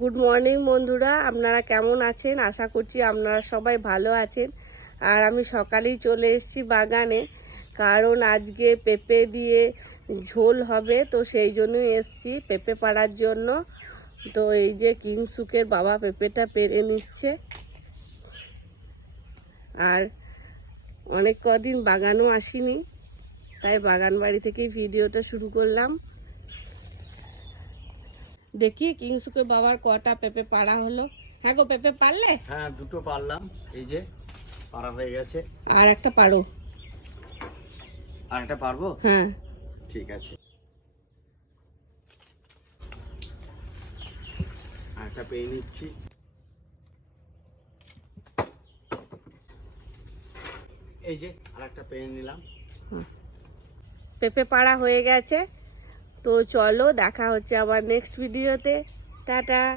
Good morning বন্ধুরা, আপনারা কেমন আছেন? আশা করছি আপনারা সবাই ভালো আছেন। আর আমি সকালেই চলে এসেছি বাগানে, কারণ আজকে পেঁপে দিয়ে ঝোল হবে, তো সেই জন্যই এসেছি পেঁপে পাড়ার জন্য। তো এই যে কিংসুকের বাবা পেঁপেটা পেরে নিচ্ছে। আর অনেক কদিন বাগানও আসিনি, তাই বাগান বাড়ি থেকেই ভিডিওটা শুরু করলাম। দেখি কিংসুকের বাবার কটা পেঁপে পাড়া হলো। হ্যাঁ গো, পেঁপে পারলে? হ্যাঁ, দুটো পারলাম, এই যে পারা হয়ে গেছে। আর একটা পারো? আর একটা পারবো? হ্যাঁ, ঠিক আছে, আর একটা পেয়ে নিচ্ছি। এই যে আর একটা পেয়ে নিলাম। পেঁপে পাড়া হয়ে গেছে। তো চলো, দেখা হচ্ছে আবার নেক্সট ভিডিওতে। টাটা।